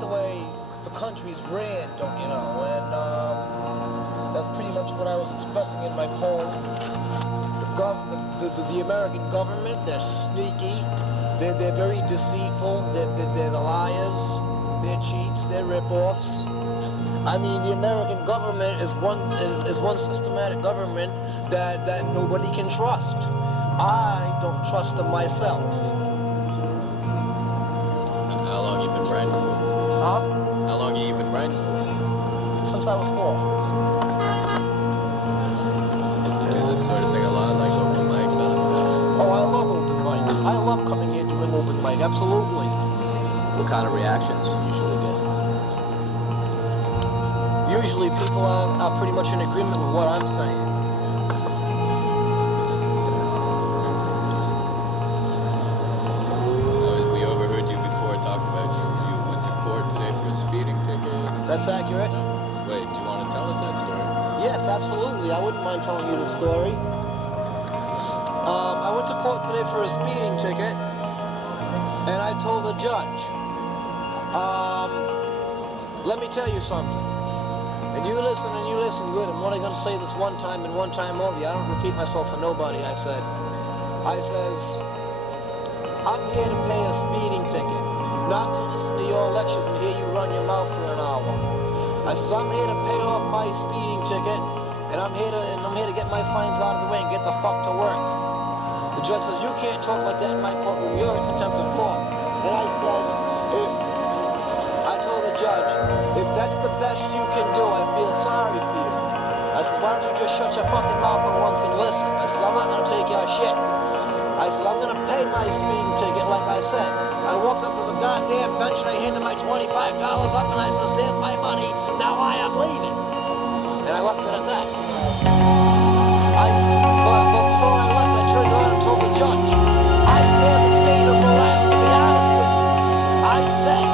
the way the country's ran, don't you know? And that's pretty much what I was expressing in my poem. The American government, they're sneaky, they're very deceitful, they're the liars, they're cheats, they're rip-offs. I mean, the American government is one systematic government that nobody can trust. I don't trust them myself. How long you been riding for? Huh? How long you been riding for? Since I was 4. Do this sort of thing a lot, like open mic benefits? Oh, I love open mic. I love coming here doing open mic, absolutely. What kind of reactions do you usually get? Usually people are pretty much in agreement with what I'm saying. We overheard you before talk about you went to court today for a speeding ticket. That's accurate? Wait, do you want to tell us that story? Yes, absolutely. I wouldn't mind telling you the story. I went to court today for a speeding ticket, and I told the judge, let me tell you something. And you listen good. I'm only going to say this one time and one time only. I don't repeat myself for nobody, I says, I'm here to pay a speeding ticket, not to listen to your lectures and hear you run your mouth for an hour. I says, I'm here to pay off my speeding ticket, and I'm here to get my fines out of the way and get the fuck to work. The judge says, you can't talk like that in my courtroom. You're in contempt of court. And I said, I told the judge, if that's the best you can do, I feel sorry for you. I said, why don't you just shut your fucking mouth for once and listen? I said, I'm not going to take your shit. I said, I'm going to pay my speeding ticket like I said. I walked up to the goddamn bench and I handed my $25 up and I said, there's my money, now I am leaving. And I left it at that. But before I left, I turned around and told the judge, I fear the state of Iraq, to be honest with you. I said,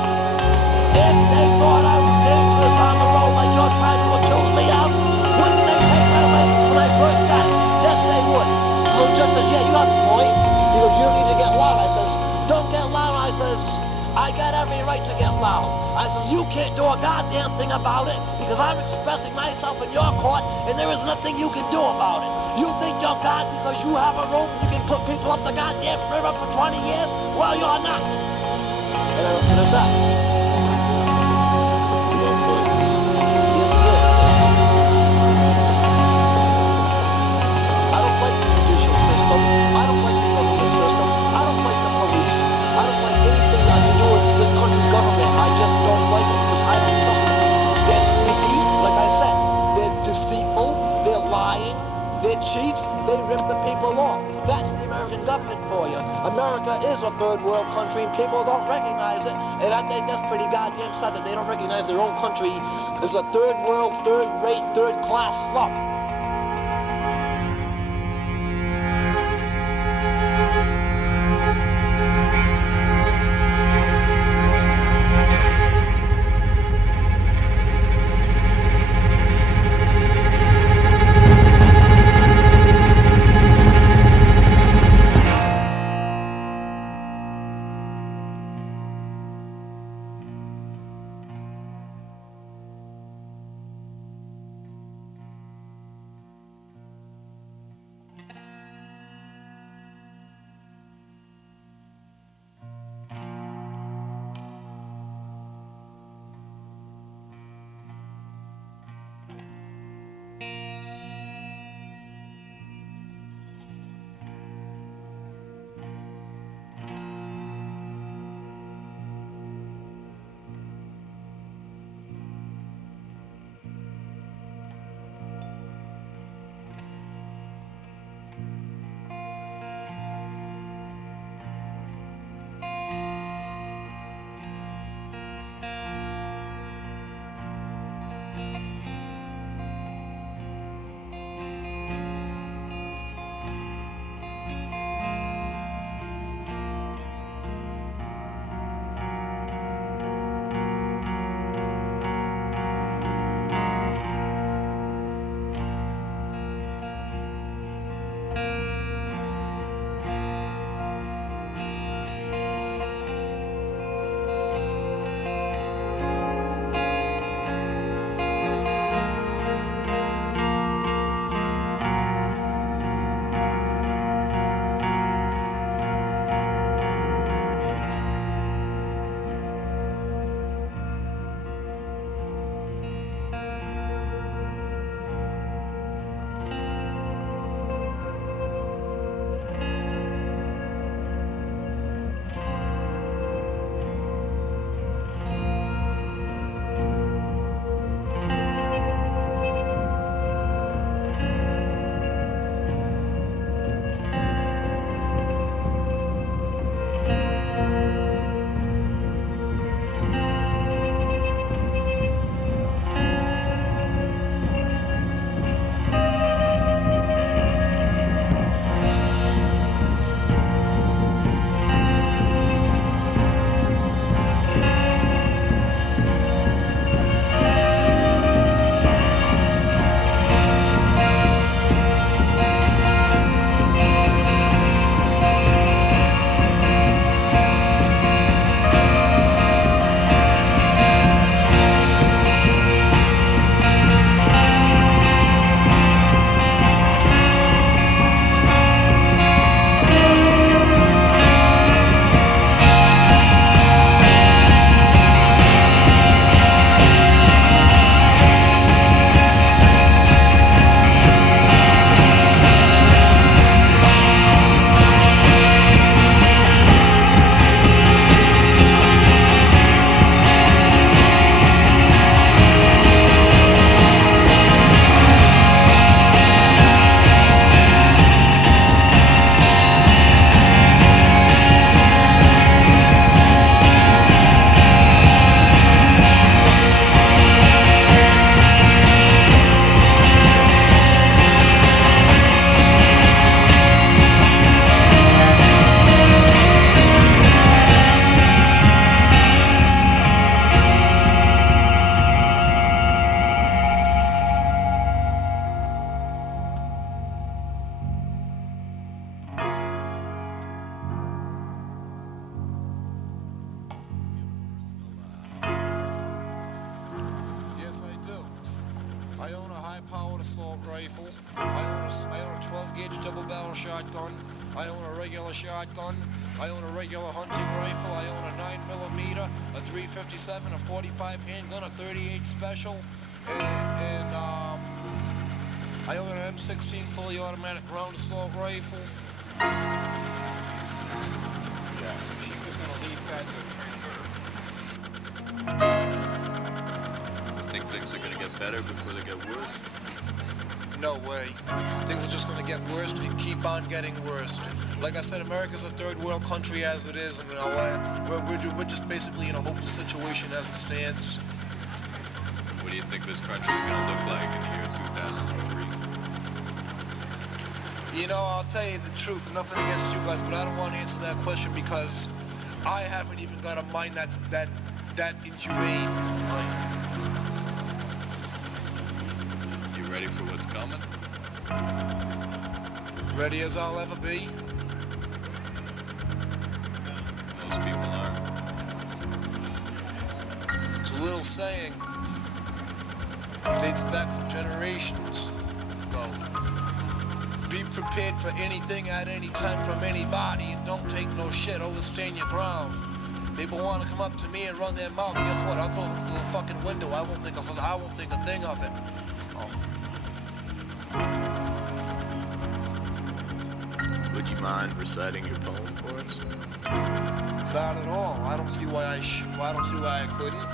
if they thought I was dangerous on the road like you're trying to accuse me of, wouldn't they take my license when I first got it? Yes, they would. So the judge says, yeah, you got the point. He goes, you don't need to get loud. I says, don't get loud. I says, I got every right to get loud. I says, you can't do a goddamn thing about it because I'm expressing myself in your court and there is nothing you can do about it. You think you're God because you have a rope and you can put people up the goddamn river for 20 years? Well, you're not. And I left it at that. They're cheats, they rip the people off. That's the American government for you. America is a third world country and people don't recognize it. And I think that's pretty goddamn sad that they don't recognize their own country as a third world, third rate, third class slum. rifle. I own a 12-gauge double-barrel shotgun. I own a regular shotgun. I own a regular hunting rifle. I own a 9mm, a 357, a 45 handgun, a 38 special, and I own an M16 fully automatic ground assault rifle. Yeah, she was gonna leave that to transfer. Think things are gonna get better before they get worse? No way. Things are just going to get worse and keep on getting worse. Like I said, America's a third world country as it is, and we're just basically in a hopeless situation as it stands. What do you think this country's gonna look like in the year 2003? You know, I'll tell you the truth, nothing against you guys, but I don't want to answer that question because I haven't even got a mind that's that inhumane. You ready for what's coming? Ready as I'll ever be. Most people aren't. It's a little saying, dates back for generations. So, be prepared for anything at any time from anybody and don't take no shit, always stand your ground. People want to come up to me and run their mouth, guess what? I'll throw them through the fucking window. I won't think a thing of it. Would you mind reciting your poem for us? Not at all. I don't see why I couldn't.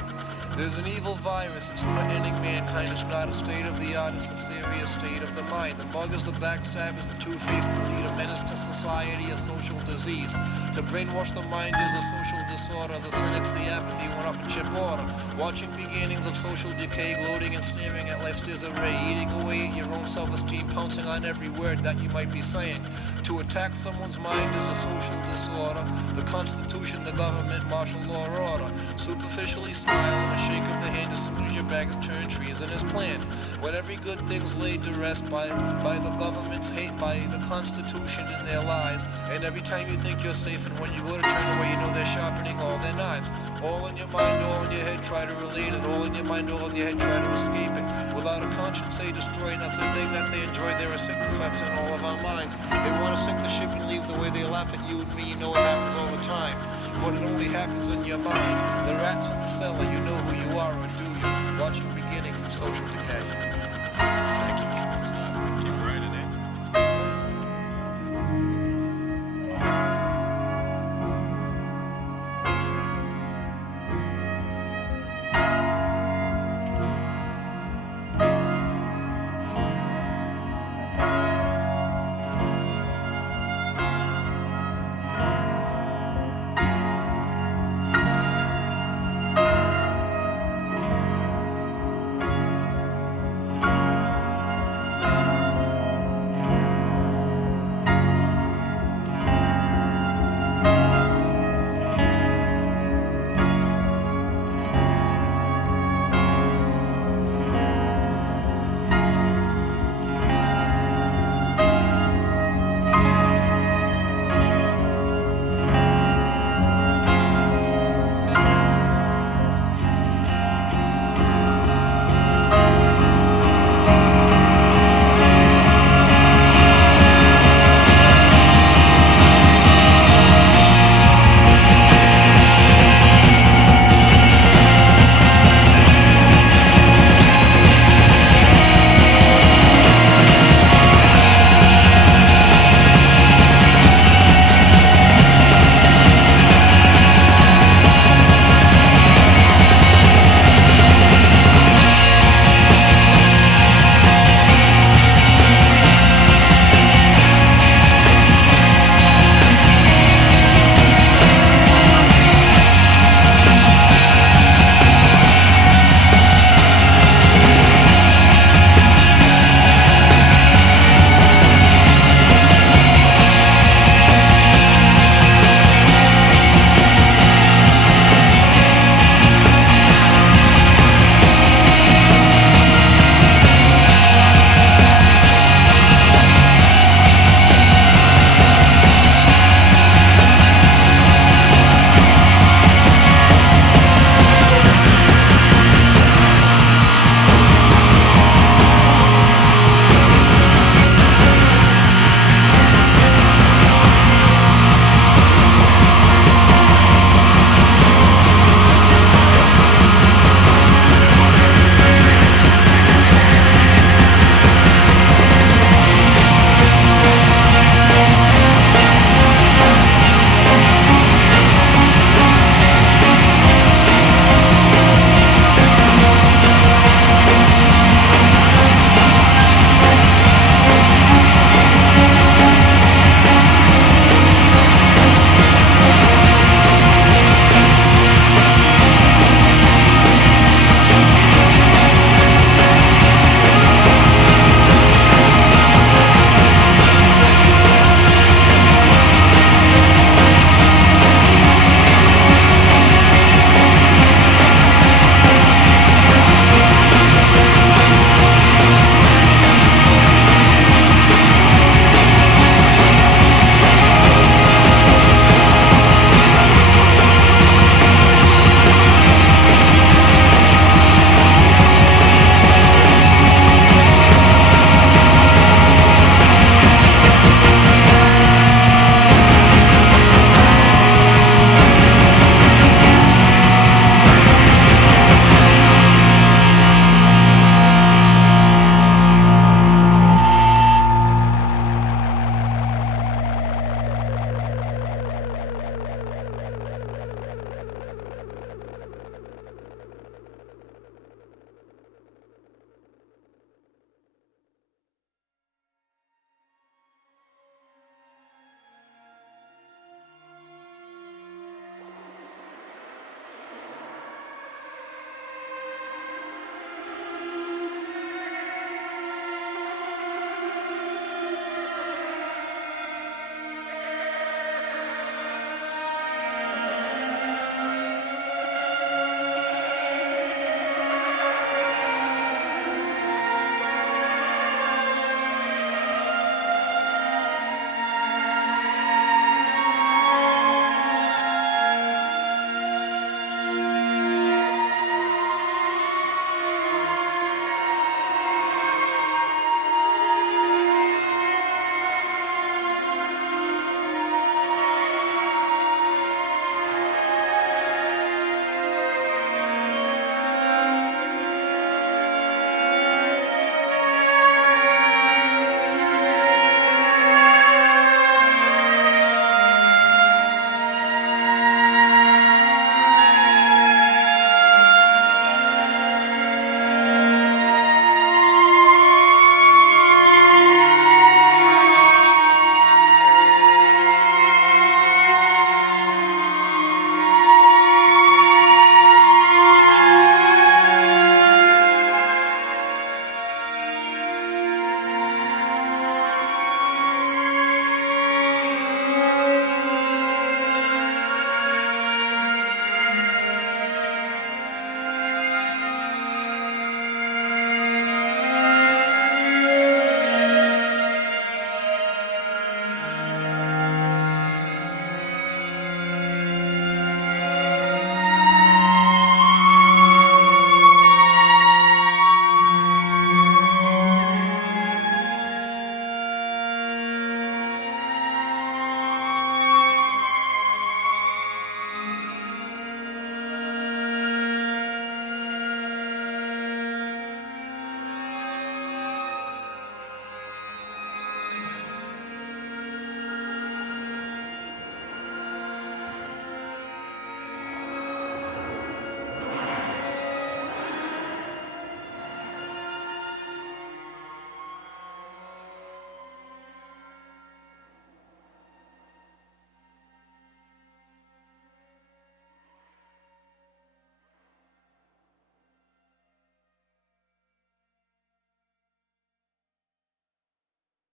There's an evil virus that's threatening mankind. It's not a state of the art, it's a serious state of the mind. The muggers, the backstabbers, the two-faced leader, menace to society, a social disease. To brainwash the mind is a social disorder. The cynics, the apathy, went up in chip order. Watching beginnings of social decay, gloating and staring at life's disarray. Eating away at your own self-esteem, pouncing on every word that you might be saying. To attack someone's mind is a social disorder. The Constitution, the government, martial law order. Superficially smile and a shake of the hand as soon as your back is turned, treason is planned. When every good thing's laid to rest by the government's hate, by the Constitution and their lies. And every time you think you're safe and when you go to turn away, you know they're sharpening all their knives. All in your mind, all in your head, try to relate it. All in your mind, all in your head, try to escape it. Without a conscience, they destroy, and that's the thing that they enjoy. There are sickness that's in all of our minds. They want to sink the ship and leave the way they laugh at you and me. You know it happens all the time, but it only happens in your mind. The rats in the cellar, you know who you are, or do you? Watching beginnings of social decay.